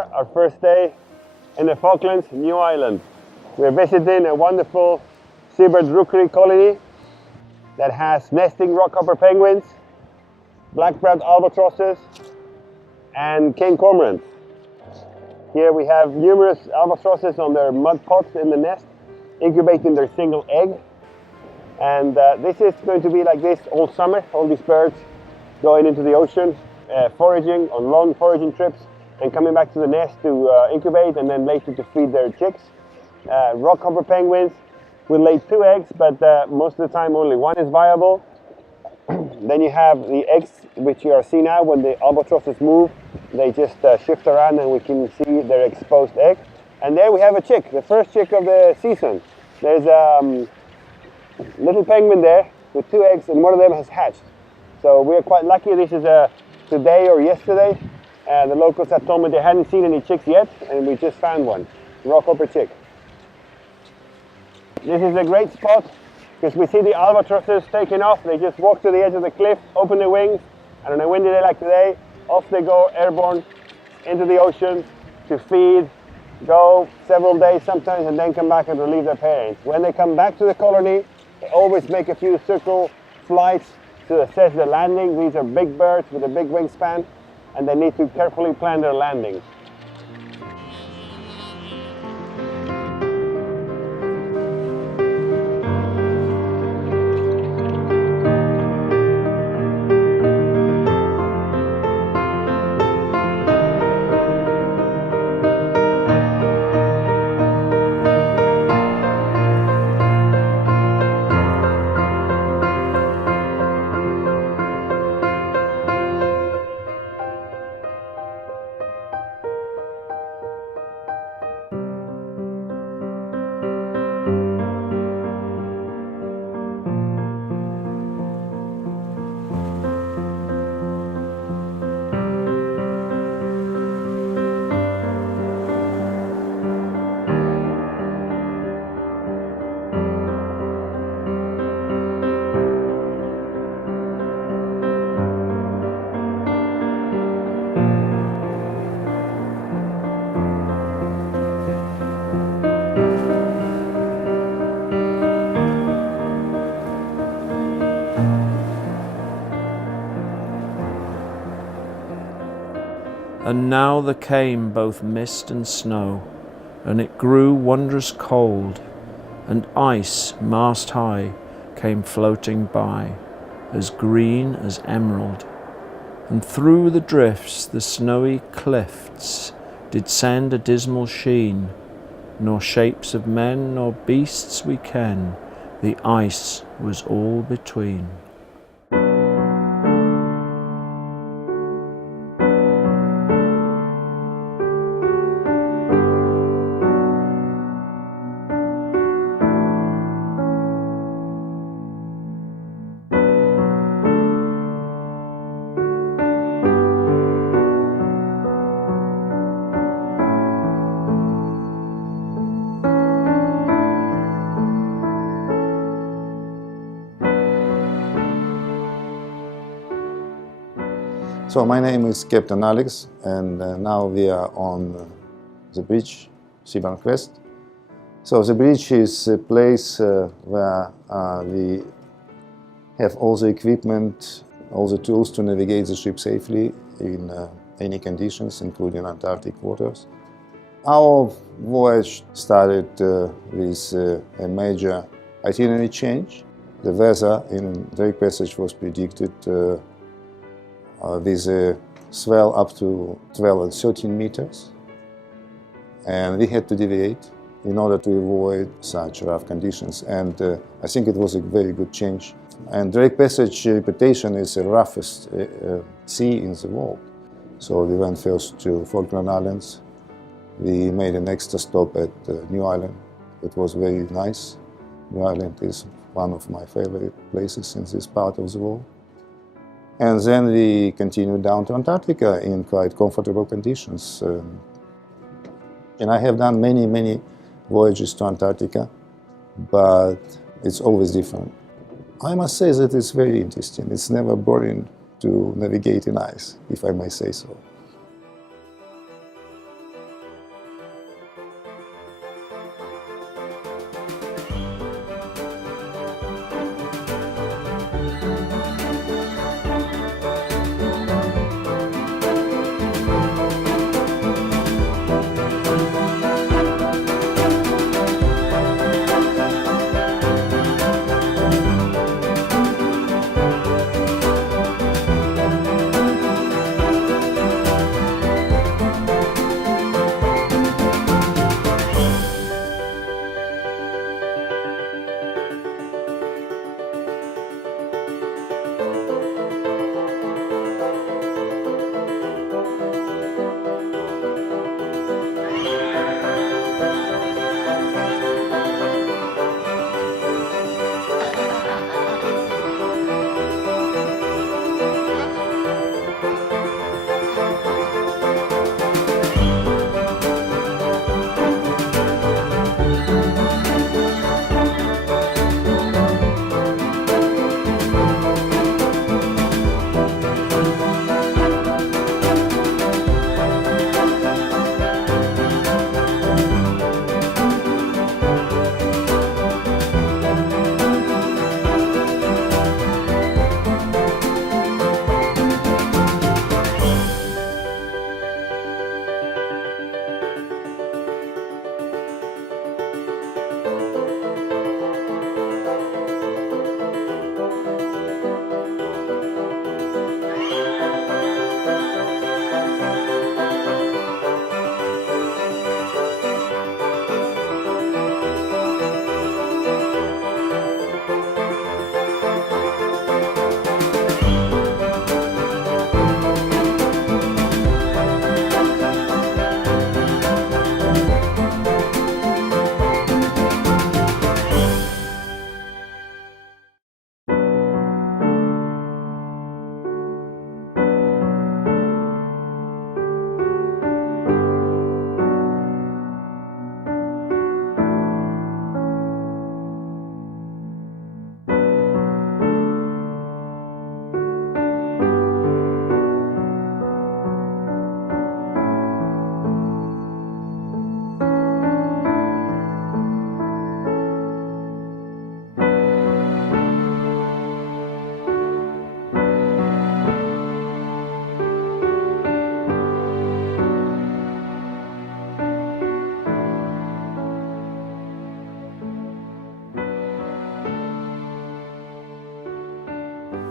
are, our first day in the Falklands, New Island. We're visiting a wonderful seabird rookery colony that has nesting rockhopper penguins, black-browed albatrosses, and king cormorants. Here we have numerous albatrosses on their mud pots in the nest, incubating their single egg. And this is going to be like this all summer, all these birds going into the ocean, foraging on long foraging trips, and coming back to the nest to incubate and then later to feed their chicks. Rockhopper penguins will lay 2 eggs, but most of the time only 1 is viable. Then you have the eggs, which you are seeing now when the albatrosses move. They just shift around and we can see their exposed egg. And there we have a chick, the first chick of the season. There's a little penguin there with 2 eggs, and one of them has hatched. So we are quite lucky. This is today or yesterday. The locals had told me they hadn't seen any chicks yet, and we just found one, rockhopper chick. This is a great spot because we see the albatrosses taking off. They just walk to the edge of the cliff, open their wings, and on a windy day like today, off they go airborne into the ocean to feed, go several days sometimes, and then come back and relieve their parents. When they come back to the colony, they always make a few circle flights to assess the landing. These are big birds with a big wingspan, and they need to carefully plan their landings. And now there came both mist and snow, and it grew wondrous cold, and ice mast high came floating by, as green as emerald. And through the drifts the snowy cliffs did send a dismal sheen, nor shapes of men nor beasts we ken, the ice was all between. So my name is Captain Alex, and now we are on the bridge, Seabourn Quest. So the bridge is a place where we have all the equipment, all the tools to navigate the ship safely in any conditions, including Antarctic waters. Our voyage started with a major itinerary change. The weather in Drake Passage was predicted with a swell up to 12 and 13 meters, and we had to deviate in order to avoid such rough conditions, and I think it was a very good change. And Drake Passage reputation is the roughest sea in the world. So we went first to Falkland Islands. We made an extra stop at New Island. It was very nice. New Island is one of my favorite places in this part of the world. And then we continued down to Antarctica in quite comfortable conditions. And I have done many voyages to Antarctica, but it's always different. I must say that it's very interesting. It's never boring to navigate in ice, if I may say so.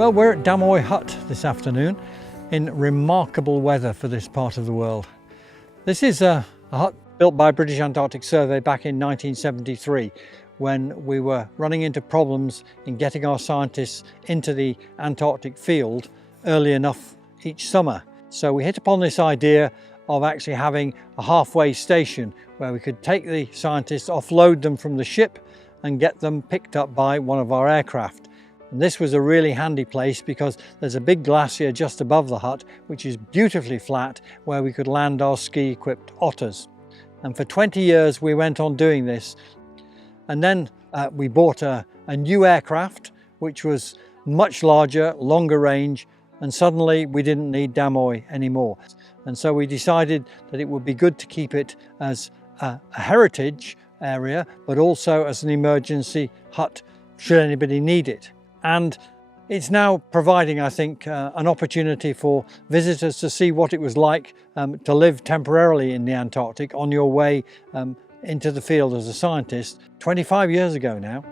Well, we're at Damoy Hut this afternoon in remarkable weather for this part of the world. This is a hut built by British Antarctic Survey back in 1973 when we were running into problems in getting our scientists into the Antarctic field early enough each summer. So we hit upon this idea of actually having a halfway station where we could take the scientists, offload them from the ship and get them picked up by one of our aircraft. And this was a really handy place because there's a big glacier just above the hut, which is beautifully flat, where we could land our ski-equipped otters. And for 20 years we went on doing this. And then we bought a new aircraft, which was much larger, longer range, and suddenly we didn't need Damoy anymore. And so we decided that it would be good to keep it as a heritage area, but also as an emergency hut should anybody need it. And it's now providing, I think, an opportunity for visitors to see what it was like to live temporarily in the Antarctic on your way into the field as a scientist 25 years ago now.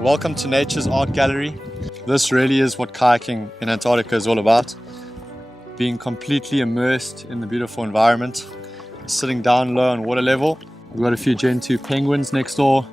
Welcome to Nature's Art Gallery. This really is what kayaking in Antarctica is all about. Being completely immersed in the beautiful environment, sitting down low on water level. We've got a few Gentoo penguins next door,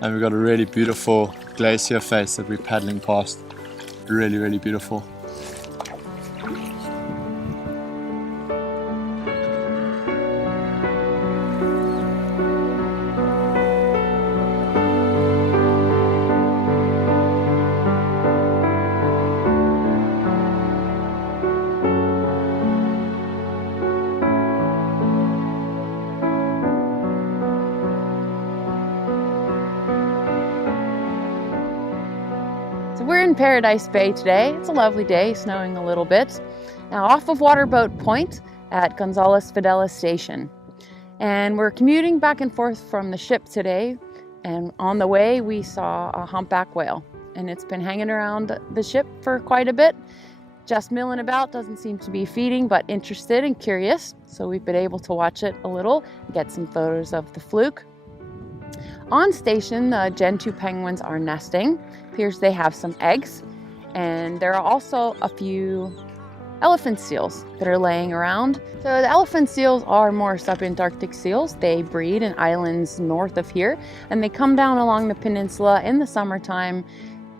and we've got a really beautiful glacier face that we're paddling past. Really, really beautiful. So we're in Paradise Bay today. It's a lovely day, snowing a little bit. Now off of Waterboat Point at Gonzales Fidelis Station. And we're commuting back and forth from the ship today. And on the way we saw a humpback whale. And it's been hanging around the ship for quite a bit. Just milling about, doesn't seem to be feeding, but interested and curious. So we've been able to watch it a little, get some photos of the fluke. On station, the Gentoo penguins are nesting. Appears they have some eggs. And there are also a few elephant seals that are laying around. So the elephant seals are more subantarctic seals. They breed in islands north of here, and they come down along the peninsula in the summertime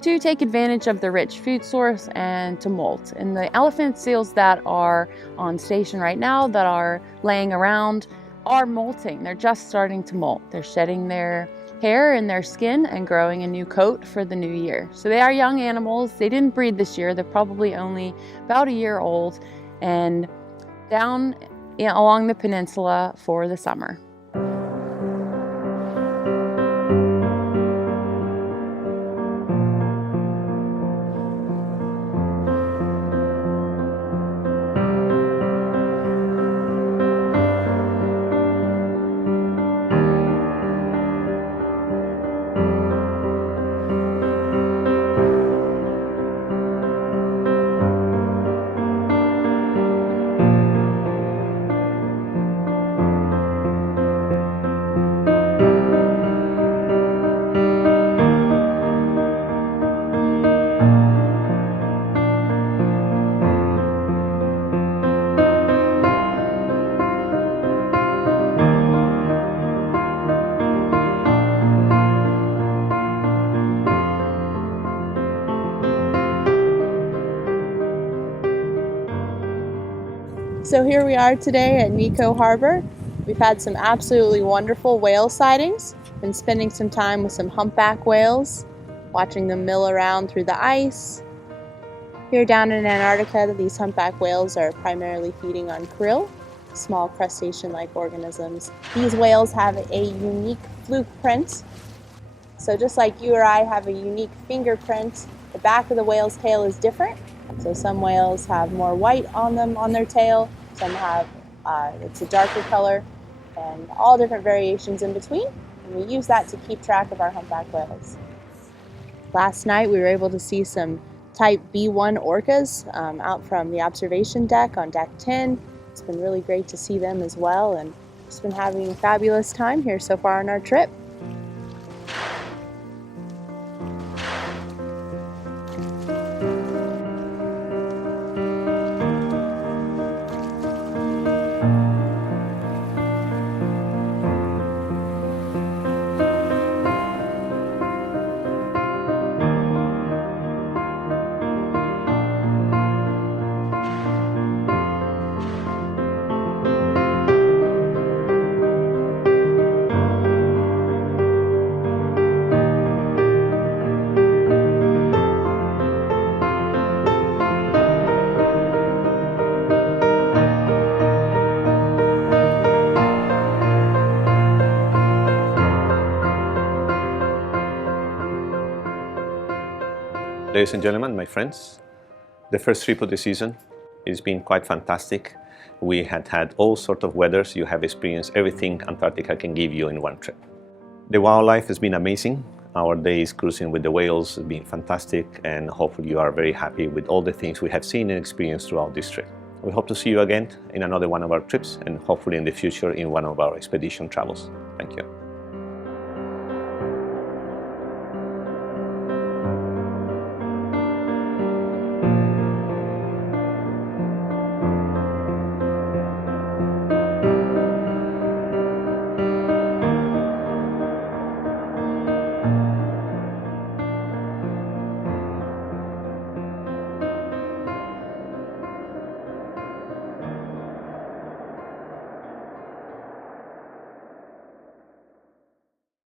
to take advantage of the rich food source and to molt. And the elephant seals that are on station right now, that are laying around, are molting. They're just starting to molt. They're shedding their hair and their skin and growing a new coat for the new year. So they are young animals. They didn't breed this year. They're probably only about a year old and down along the peninsula for the summer. So here we are today at Nico Harbor. We've had some absolutely wonderful whale sightings. Been spending some time with some humpback whales, watching them mill around through the ice. Here down in Antarctica, these humpback whales are primarily feeding on krill, small crustacean-like organisms. These whales have a unique fluke print. So just like you or I have a unique fingerprint, the back of the whale's tail is different. So some whales have more white on them on their tail, some have it's a darker color, and all different variations in between. And we use that to keep track of our humpback whales. Last night we were able to see some type B1 orcas out from the observation deck on deck 10. It's been really great to see them as well, and just been having a fabulous time here so far on our trip. Ladies and gentlemen, my friends, the first trip of the season has been quite fantastic. We had all sorts of weathers. You have experienced everything Antarctica can give you in one trip. The wildlife has been amazing. Our days cruising with the whales have been fantastic, and hopefully you are very happy with all the things we have seen and experienced throughout this trip. We hope to see you again in another one of our trips, and hopefully in the future in one of our expedition travels. Thank you.